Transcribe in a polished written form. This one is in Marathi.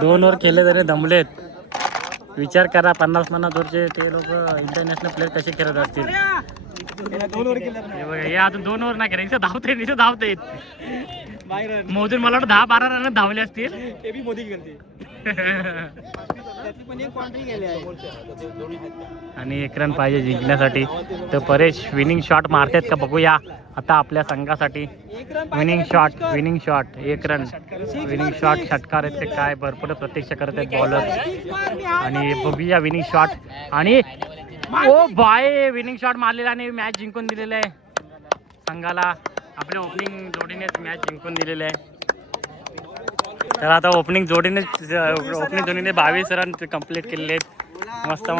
दोन ओव्हर खेळले तरी दमलेत. विचार करा 50-50 ओव्हरचे ते लोक इंटरनॅशनल प्लेयर कसे खेळत असतील. हे अजून 2 ओव्हर नाही खेळले, धावते मोजून मला वाटतं 10-12 रन धावले असतील. आणि 1 रन पाहिजे जिंकण्यासाठी. तर परेश विनिंग शॉट मारतात का बघूया आता आपल्या संघासाठी. Winning shot 1 run winning shot. षटकार आहेत ते काय भरपूर प्रतीक्षा करत आहेत बॉलर. आणि बघूया विनिंग शॉट. आणि ओ बाय विनिंग शॉट मारलेला आणि मॅच जिंकून दिलेलं आहे संघाला. आपल्या ओपनिंग जोडीनेच मॅच जिंकून दिलेले आहे. तर आता ओपनिंग जोडीने 22 रन कंप्लीट केलेले आहेत. मस्त